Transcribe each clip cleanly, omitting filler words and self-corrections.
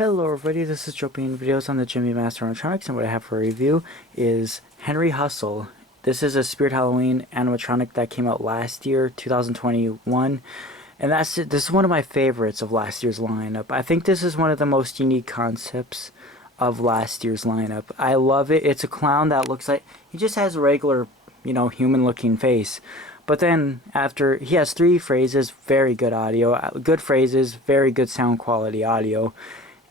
Hello everybody, this is Dropping Videos on the Gemmy Master Animatronics, and what I have for review is Henry Hustle. This is a Spirit Halloween animatronic that came out last year, 2021, and this is one of my favorites of last year's lineup. I think this is one of the most unique concepts of last year's lineup. I love it. It's a clown that looks like he just has a regular, human-looking face. But then after, he has three phrases, very good audio, good phrases, very good sound quality audio.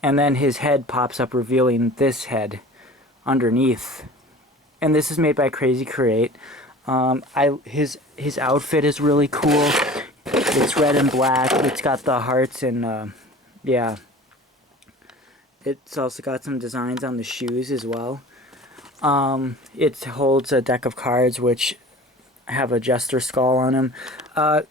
And then his head pops up, revealing this head underneath. And this is made by Crazy Create. His outfit is really cool. It's red and black. It's got the hearts and yeah. It's also got some designs on the shoes as well. It holds a deck of cards which have a jester skull on them.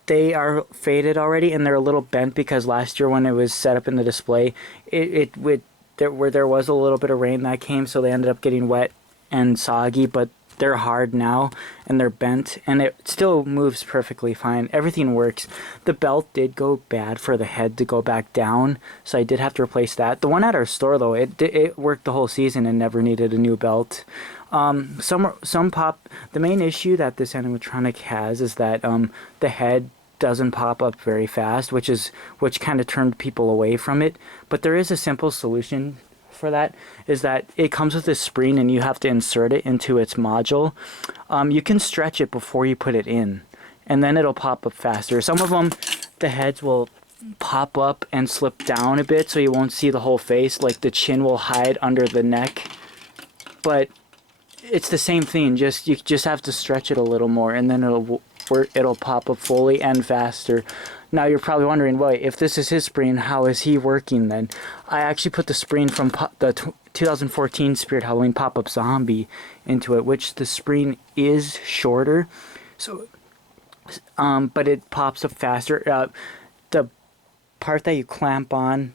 They are faded already, and they're a little bent because last year when it was set up in the display, there was a little bit of rain that came, so they ended up getting wet and soggy. But they're hard now, and they're bent, and it still moves perfectly fine. Everything works. The belt did go bad for the head to go back down, so I did have to replace that. The one at our store though, it worked the whole season and never needed a new belt. The main issue that this animatronic has is that the head doesn't pop up very fast, which kind of turned people away from it. But there is a simple solution for that, is that it comes with a spring and you have to insert it into its module. You can stretch it before you put it in, and then it'll pop up faster. Some of them, the heads will pop up and slip down a bit, so you won't see the whole face, like the chin will hide under the neck. But it's the same thing, you just have to stretch it a little more, and then it'll pop up fully and faster. Now you're probably wondering, wait, if this is his spring, how is he working then? I actually put the spring from the 2014 Spirit Halloween Pop-Up Zombie into it, which the spring is shorter, so but it pops up faster. The part that you clamp on,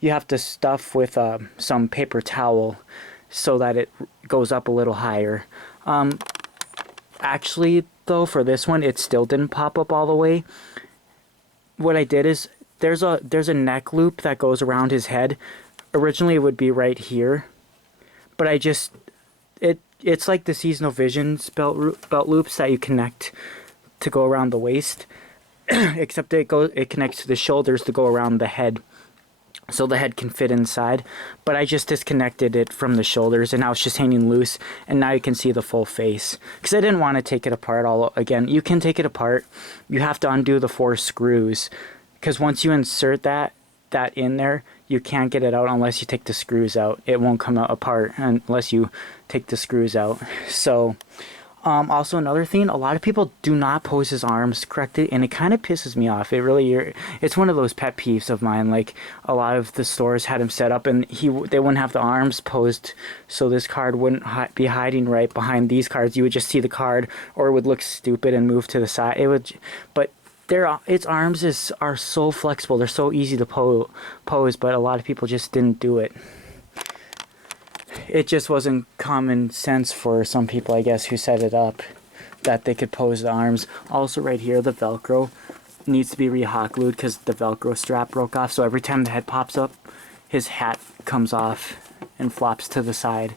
you have to stuff with some paper towel so that it goes up a little higher. Actually though, for this one it still didn't pop up all the way. What I did is there's a neck loop that goes around his head. Originally it would be right here, but it's like the seasonal visions belt loops that you connect to go around the waist, except it connects to the shoulders to go around the head, so the head can fit inside. But I just disconnected it from the shoulders, and now it's just hanging loose, and now you can see the full face, because I didn't want to take it apart all again. You can take it apart. You have to undo the 4 screws, because once you insert that in there, you can't get it out unless you take the screws out. It won't come out apart unless you take the screws out. So also another thing, a lot of people do not pose his arms correctly, and it kind of pisses me off. It's one of those pet peeves of mine. Like, a lot of the stores had him set up and they wouldn't have the arms posed, so this card wouldn't be hiding right behind these cards. You would just see the card, or it would look stupid and move to the side. But its arms are so flexible. They're so easy to pose, but a lot of people just didn't do it. It just wasn't common sense for some people, I guess, who set it up, that they could pose the arms. Also right here, the Velcro needs to be re-hot glued because the Velcro strap broke off, so every time the head pops up, his hat comes off and flops to the side.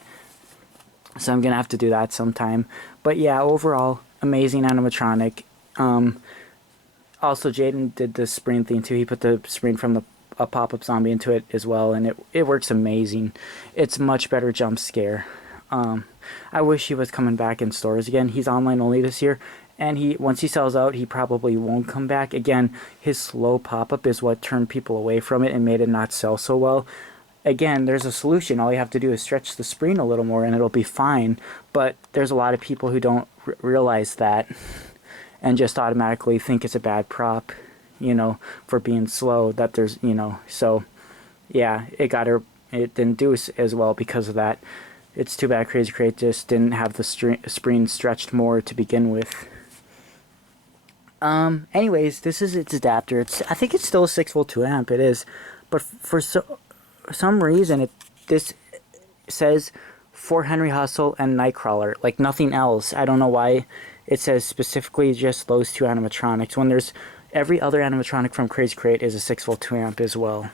So I'm gonna have to do that sometime. But yeah, overall, amazing animatronic. Also, Jaden did the spring thing too. He put the spring from a pop-up zombie into it as well, and it works amazing. It's much better jump scare. I wish he was coming back in stores again. He's online only this year, and once he sells out, he probably won't come back again. His slow pop-up is what turned people away from it and made it not sell so well. Again, there's a solution. All you have to do is stretch the spring a little more and it'll be fine. But there's a lot of people who don't realize that and just automatically think it's a bad prop, for being slow, that there's, so yeah, it didn't do as well because of that. It's too bad Crazy Create just didn't have the spring stretched more to begin with. Anyways, this is its adapter. I think it's still a 6-volt 2-amp, it is, but for some reason this says for Henry Hustle and Nightcrawler, like nothing else. I don't know why it says specifically just those two animatronics, when there's every other animatronic from Crazy Create is a 6-volt 2-amp as well.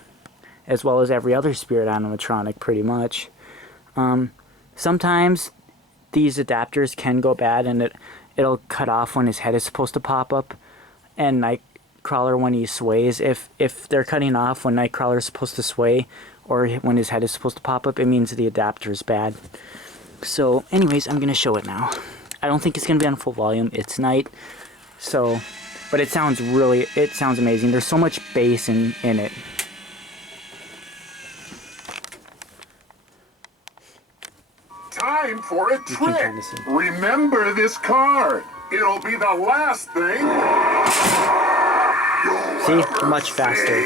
as well as every other spirit animatronic, pretty much. Sometimes these adapters can go bad, and it'll cut off when his head is supposed to pop up, and Nightcrawler when he sways. If they're cutting off when Nightcrawler is supposed to sway, or when his head is supposed to pop up, it means the adapter is bad. So, anyways, I'm gonna show it now. I don't think it's gonna be on full volume. It's night, so, but it sounds amazing. There's so much bass in it. Time for a trick. Remember this card. It'll be the last thing you'll See? Much faster.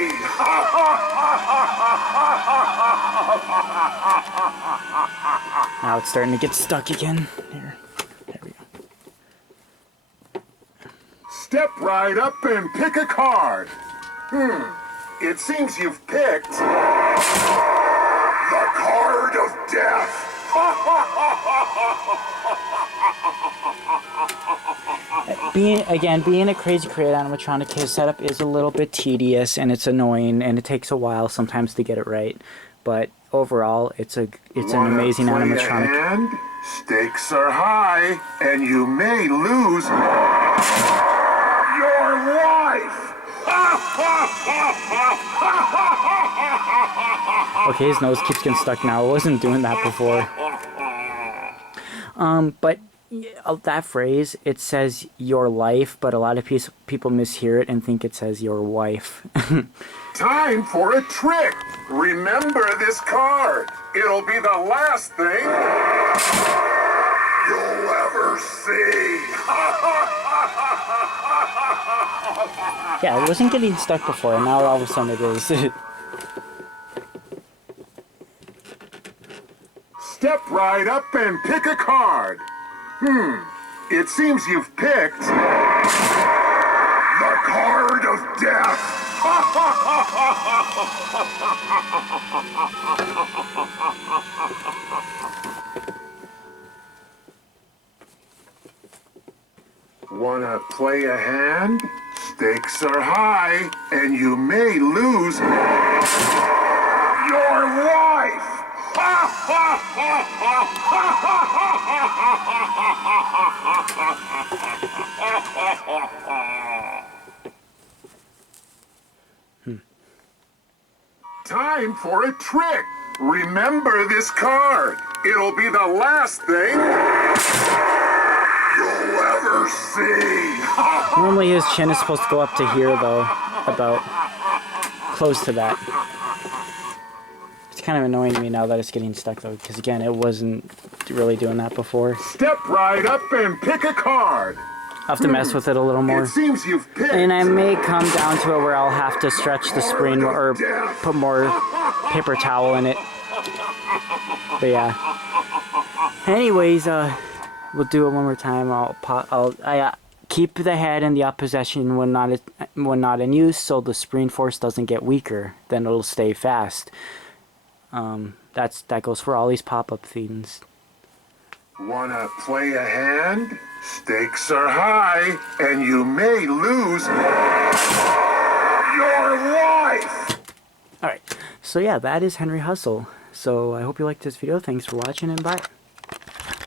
Now it's starting to get stuck again. Here. There we go. Step right up and pick a card. It seems you've picked the card of death. Being a crazy creative animatronic, his setup is a little bit tedious and it's annoying, and it takes a while sometimes to get it right. But overall, it's an amazing animatronic. And stakes are high, and you may lose your life. Okay, his nose keeps getting stuck now. It wasn't doing that before. But that phrase, it says your life, but a lot of people mishear it and think it says your wife. Time for a trick. Remember this card. It'll be the last thing you'll ever see. Yeah, it wasn't getting stuck before, and now all of a sudden it is. Step right up and pick a card. It seems you've picked the card of death. Wanna play a hand? Stakes are high, and you may lose your life. Time for a trick. Remember this card. It'll be the last thing you'll ever see. Normally his chin is supposed to go up to here, though. About close to that. It's kind of annoying to me now that it's getting stuck, though, because again, it wasn't really doing that before. Step right up and pick a card. I'll have to mess with it a little more. It seems you've picked. And I may come down to it where I'll have to stretch the screen or put more paper towel in it. But yeah. Anyways, we'll do it one more time. I keep the head in the up position when not in use, so the screen force doesn't get weaker. Then it'll stay fast. That goes for all these pop-up things. Wanna play a hand? Stakes are high, and you may lose your life. Alright, so yeah, that is Henry Hustle. So I hope you liked this video. Thanks for watching, and bye.